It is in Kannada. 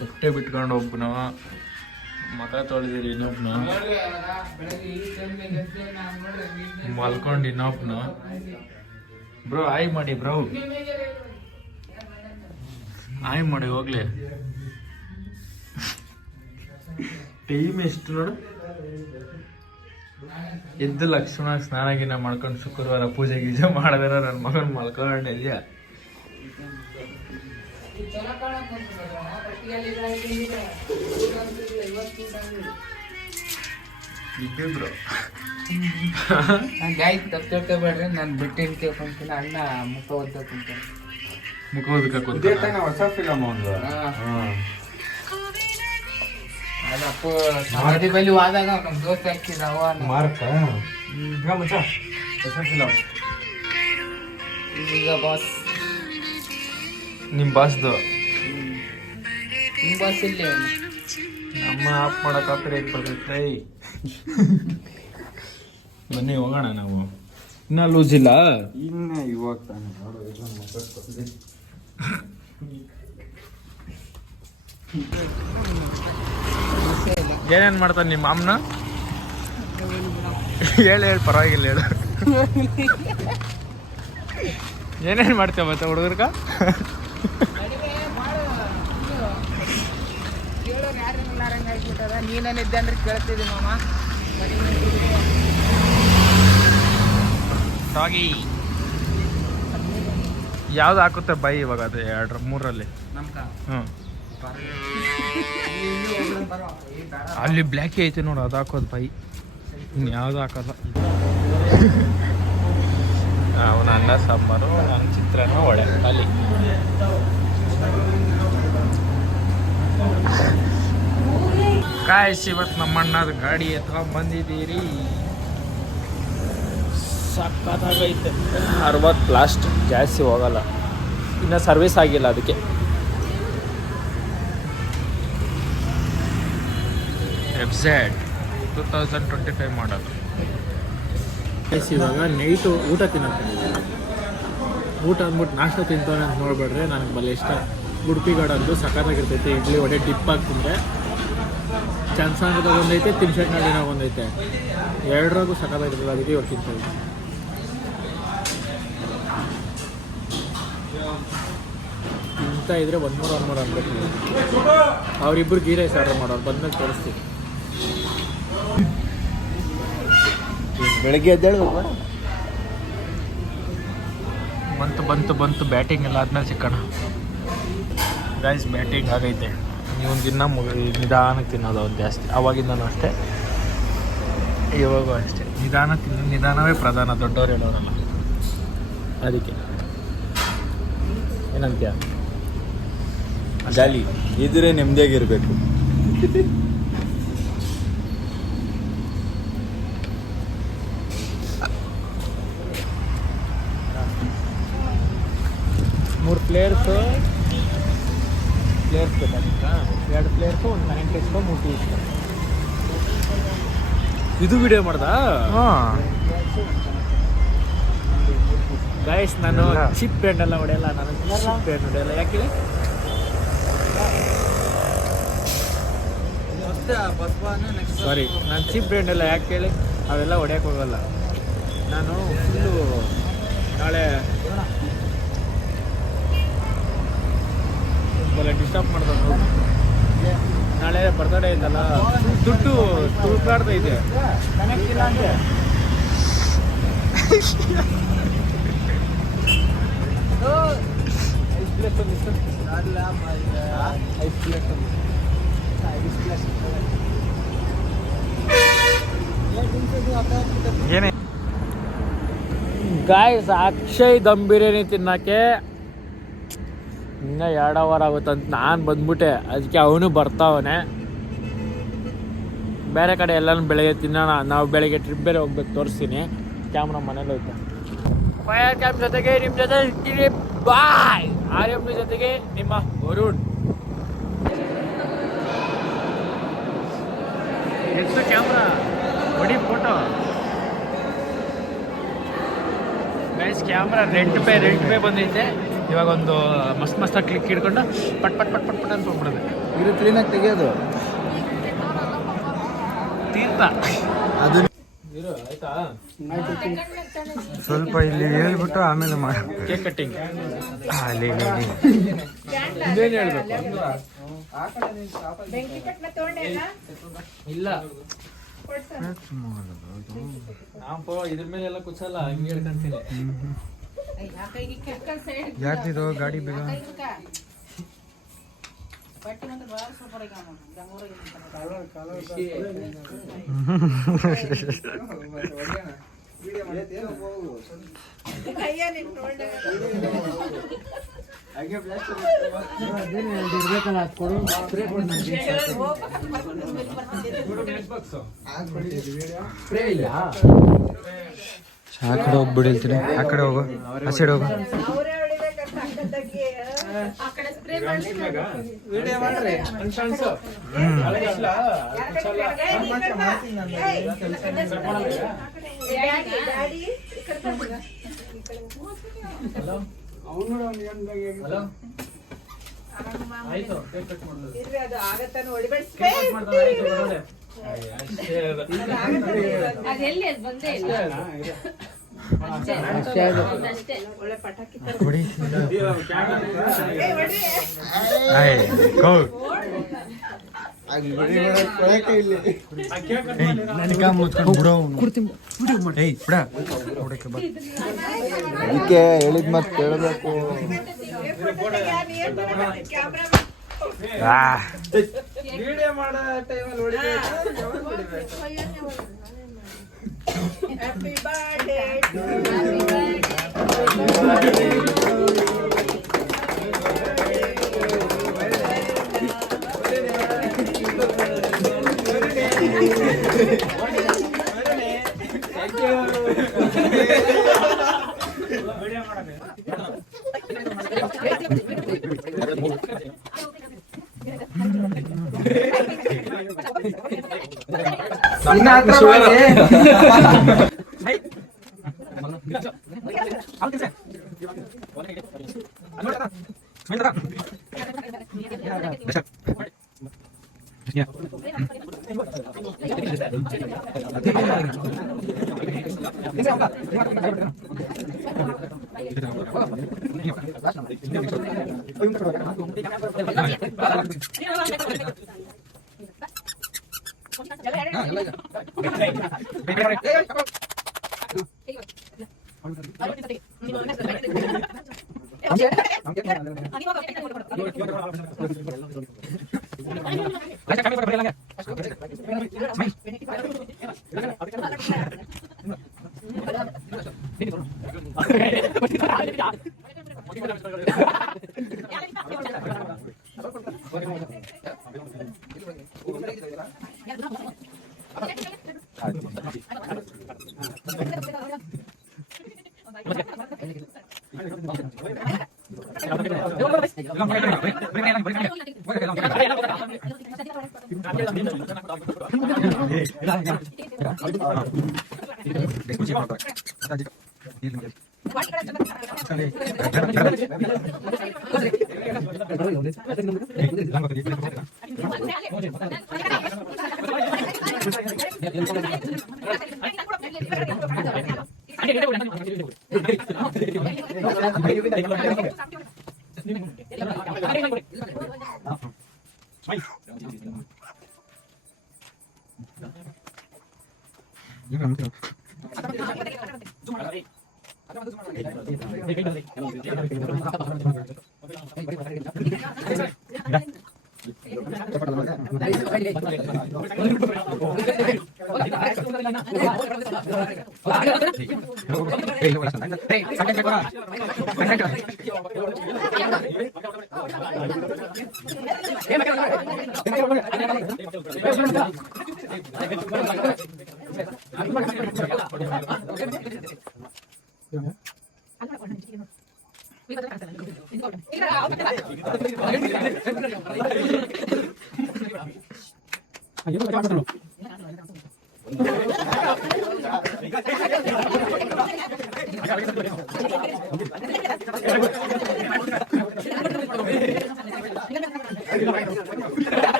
ಬಟ್ಟೆ ಬಿಟ್ಕೊಂಡು ಒಬ್ಬನವ, ಮಗ ತೊಳೆದಿರಿ ಇನ್ನೊಬ್ನ, ಮಲ್ಕೊಂಡು ಇನ್ನೊಬ್ನ. ಬ್ರೋ ಆಯ್ ಮಾಡಿ ಬ್ರೋ, ಆಯ್ ಮಾಡಿ ಹೋಗ್ಲಿ. ಟೈಮ್ ಎಷ್ಟು ನೋಡು. ಎದ್ದು ಲಕ್ಷ್ಮಣ ಸ್ನಾನ ಗಿನ ಮಾಡ್ಕೊಂಡು ಶುಕ್ರವಾರ ಪೂಜೆ ಗೀಜೆ ಮಾಡಿದ್ರೆ ನನ್ನ ಮಗನ ಮಲ್ಕೊಂಡಿದ್ಯಾ. ಇದ್ದಿದ್ರು ಗಾಯ ತಪ್ಪಿಬೇಡ್ರಿ, ನಾನು ಬಿಟ್ಟಿನ ಕೇಳ್ಕೊಂತೀನಿ. ಅಣ್ಣ ಮುಖ ಓದ್ಕೊಂತೀನಿ. ಮುಖ ಓದಕ್ಕೆ ಹೊಸ ಫಿಲಮ್ ಒಂದು ಅದಪ್ಪ ಸಮಾಧಿ ಬಲಿ ಹೋದಾಗ ನಮ್ಮ ದೋಸ್ತ ಹಾಕ್ತಿದ್ದಾವ ಮಾರ್ಕ ಮಚ್ಚ ಹೊಸ ಫಿಲಮ್. ಈಗ ಬಾಸ್ ನಿಮ್ಮ ಬಾಸ್ದು ನಿಮ್ಮ ಬಾಸ್ ಇಲ್ಲಿ ನಮ್ಮ ಆಫ್ ಮಾಡಕ್ ಹಾಕ್ರೆ ಹೇಗೆ ಬರ್ತೈತೆ. ಬನ್ನಿ ಹೋಗೋಣ. ನಾವು ಇನ್ನ ಲೂಸ್ ಇಲ್ಲ. ಇನ್ನ ಇವಾಗ ತಾನೆ ಏನೇನು ಮಾಡ್ತಾನೆ ನಿಮ್ಮ ಅಮ್ಮನ? ಹೇಳಿ ಪರವಾಗಿಲ್ಲ ಹೇಳು. ಏನೇನು ಮಾಡ್ತೇವೆ ಮತ್ತೆ ಹುಡುಗರ್ಗ? ಕೇಳೋರು ಯಾರೇನಿಲ್ಲಾರಂಗೆ ಆಗ್ಬಿಟ್ಟದ. ನೀನೇನಿದ್ದೆ ಅಂದ್ರೆ ಕೇಳ್ತಿದ್ದಿ ಮಾಮ. ಸಾಗಿ ಯಾವ್ದು ಹಾಕುತ್ತೆ ಬೈ ಇವಾಗ? ಅದು 2-3ರಲ್ಲಿ. ಹ್ಞೂ ಅಲ್ಲಿ ಬ್ಲ್ಯಾಕೇ ಐತೆ ನೋಡು, ಅದು ಹಾಕೋದು ಬೈ. ಇನ್ನು ಯಾವುದು ಹಾಕೋಲ್ಲ. ಅವನ ಅನ್ನ ಸಾಂಬಾರು, ನನ್ನ ಚಿತ್ರಾನ್ನ, ವಡೆ ಅಲ್ಲಿ. ಕಾಯಿಸಿ ಇವತ್ತು ನಮ್ಮಣ್ಣದ ಗಾಡಿ ಎತ್ಕೊಂಡು ಬಂದಿದ್ದೀರಿ. ಸಕ್ಕತ್ತಾಗೈತೆ. 60 ಲಾಸ್ಟ್, ಜಾಸ್ತಿ ಹೋಗಲ್ಲ. ಇನ್ನು ಸರ್ವಿಸ್ ಆಗಿಲ್ಲ ಅದಕ್ಕೆ. FZ 2025 ಮಾಡೋದು. ಇವಾಗ ನೈಟು ಊಟ ತಿನ್ನೋಕೆ ಊಟ ಅಂದ್ಬಿಟ್ಟು ನಾಷ್ಟ ತಿಂತವನೆ ಅಂತ ನೋಡ್ಬೇಡ್ರೆ, ನನಗೆ ಬಲ್ಲ ಇಷ್ಟ. ಉಡುಪಿ ಗಾರ್ಡನ್ದು ಸಕ್ಕತ್ತಾಗಿರ್ತೈತೆ. ಇಡ್ಲಿ ವಡೆ ಡಿಪ್ ಆಗಿ ತಿಂದರೆ ಚನ್ಸಂಗದಾಗ ಒಂದೈತೆ, ತಿನ್ಸಟ್ನಳ್ಳಿನಾಗ ಒಂದೈತೆ. ಎರಡರಾಗೂ ಸಕ್ಕತ್ತಾಗಿರ್ತದೆ. ಅದಕ್ಕೆ ಇವಾಗ ತಿಂತಾಯಿದ್ದೆ. ತಿಂತ ಇದ್ರೆ 100 ಅನ್ಬೇಕು. ಅವರಿಬ್ಬರು ಗೀ ರೈಸ್ ಆರ್ಡರ್ ಮಾಡೋರು, ಬಂದ್ಮೇಲೆ ತೋರಿಸ್ತೀವಿ. ಬೆಳಗ್ಗೆ ಎದ್ದೇಳು. ಬಂತು ಬ್ಯಾಟಿಂಗ್ ಎಲ್ಲ ಆದ್ಮೇಲೆ ಸಿಕ್ಕೋಣ. ಗೈಸ್ ಬ್ಯಾಟಿಂಗ್ ಆಗೈತೆ. ನೀವು ದಿನ ನಿಧಾನಕ್ಕೆ ತಿನ್ನೋದು ಅವ್ನು ಜಾಸ್ತಿ. ಅವಾಗಿಂದನೂ ಅಷ್ಟೇ, ಇವಾಗೂ ಅಷ್ಟೇ. ನಿಧಾನವೇ ಪ್ರಧಾನ, ದೊಡ್ಡವ್ರು ಹೇಳೋರಲ್ಲ. ಅದಕ್ಕೆ ಏನಂತೀಯ? ಜಾಲಿ ಇದ್ರೆ ನೆಮ್ಮದಿಯಾಗಿರ್ಬೇಕು. ಮೂರು ಪ್ಲೇಯರ್ಸು ಬೇಕಾಗಿತ್ತಾ? 2 ಪ್ಲೇಯರ್ಸು, 1 ಪ್ಯಾನೆಂಟೇಜ್ಕೊ, 3 ಟೀ ಇಷ್ಟ. ಇದು ವಿಡಿಯೋ ಮಾಡ್ದಾ? ಗೈಸ್ ನಾನು ಚಿಪ್ ಬ್ಯಾಂಡ್ ಎಲ್ಲ ಹೊಡೆಯಲ್ಲ. ನಾನು ಚಿಪ್ ಬ್ಯಾಂಡ್ ಹೊಡೆಯಲ್ಲ. ಯಾಕೆ? ಸಾರಿ, ನಾನು ಚಿಪ್ ಬ್ರ್ಯಾಂಡ್ ಎಲ್ಲ ಯಾಕೆ ಕೇಳಿ ಅವೆಲ್ಲ ಹೊಡ್ಯಕ್ಕೆ ಹೋಗಲ್ಲ. ನಾನು ಫುಲ್ಲು ನಾಳೆ ಡಿಸ್ಟರ್ಬ್ ಮಾಡ್ಕೊಂಡು, ನಾಳೆ ಬರ್ತಡೇ ಐತಲ್ಲ, ದುಡ್ಡು ತುಳ್ಕಾಡ್ತಾ ಇದೆ. ಕನೆಕ್ಟ್ ಇಲ್ಲ ಅಂದರೆ ಏನೇ ಗಾಯ್ಸ್, ಅಕ್ಷಯ್ ದಮ್ ಬಿರಿಯಾನಿ ತಿನ್ನೋಕ್ಕೆ ಇನ್ನೂ 2 ಅವರ್ ಆಗುತ್ತಂತ ನಾನು ಬಂದ್ಬಿಟ್ಟೆ. ಅದಕ್ಕೆ ಅವನು ಬರ್ತಾವನೆ. ಬೇರೆ ಕಡೆ ಎಲ್ಲನೂ ಬೆಳಗ್ಗೆ ತಿನ್ನೋಣ. ನಾವು ಬೆಳಗ್ಗೆ ಟ್ರಿಪ್ ಬೇರೆ ಹೋಗ್ಬೇಕು, ತೋರಿಸ್ತೀನಿ. ಕ್ಯಾಮ್ರಾ ಮನೇಲಿ ಹೋಯ್ತು. ಫೈರ್ ಕ್ಯಾಮ್ ಜೊತೆಗೆ ನಿಮ್ಮ ಜೊತೆ ಇರ್ತೀನಿ. ಬಾಯ್. ಆರ್ಯಮ್ ಜೊತೆಗೆ ನಿಮ್ಮ ವರುಣ್. ಎಷ್ಟು ಕ್ಯಾಮ್ರಾ ಹೊಡಿ photo. Guys camera rent pay ಬಂದೈತೆ. ಇವಾಗ ಒಂದು ಮಸ್ತಾಗಿ ಕ್ಲಿಕ್ ಹಿಡ್ಕೊಂಡು ಪಟ್ ಪಟ್ ಪಟ್ ಪಟ್ ಪಟ್ ಅಂತ ಹೋಗ್ಬಿಡೋದು. ಇದು ಕ್ಲೀನಾಗಿ ತೆಗಿಯೋದು ತೀರ್ಥ ಅದು ಆಯ್ತಾ. ಸ್ವಲ್ಪ ಇಲ್ಲಿ ಹೇಳ್ಬಿಟ್ಟು ಆಮೇಲೆ ಮಾಡಿ ಕೇಕ್ ಕಟ್ಟಿಂಗ್ ಅಲ್ಲಿ ಇನ್ನೇನು ಹೇಳ್ಬೇಕು ಇಲ್ಲ. ನಾವು ಇದ್ರ ಮೇಲೆ ಎಲ್ಲ ಕುಚ್ಚಲ್ಲ, ಹಂಗೆ ಹೇಳ್ಕೊಂತೀನಿ. ಯಾರ್ದಿದು ಗಾಡಿ ಬೇಗ ಆ ಕಡೆ ಹೋಗ್ಬಿಡಿ ಹೇಳ್ತೀನಿ. ಆ ಕಡೆ ಹೋಗು, ಆ ಸೈಡ್ ಹೋಗು. ಅದಕ್ಕೆ ಹೇಳಿದ್ ಮತ್ತೆ ಕೇಳಬೇಕು.